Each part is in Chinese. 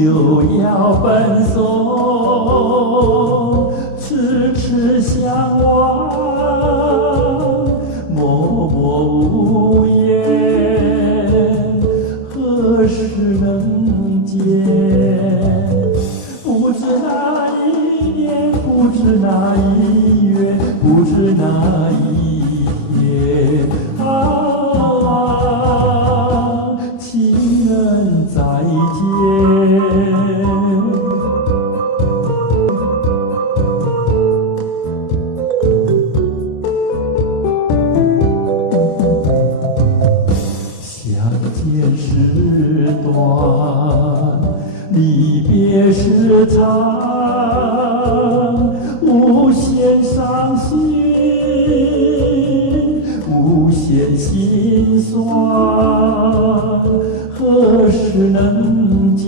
又要分手，痴痴相望，默默无言，何时能见？不知哪一年，不知哪一月，不知哪一天。情人再见。相见是短，离别是长，无限伤心，无限心酸，何时能见？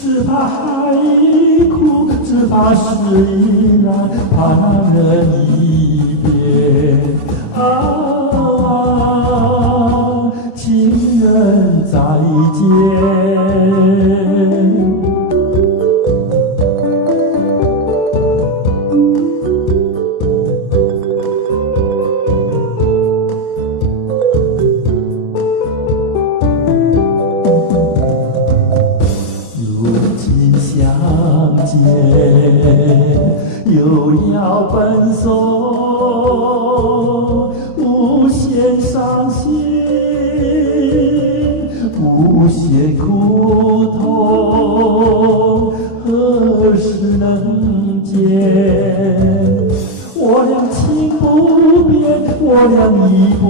只怕海已枯，只怕石已烂，怕那人已变。情人再见。相见又要分手，无限伤心，无限苦痛，何时能见？我俩情不变，我俩意不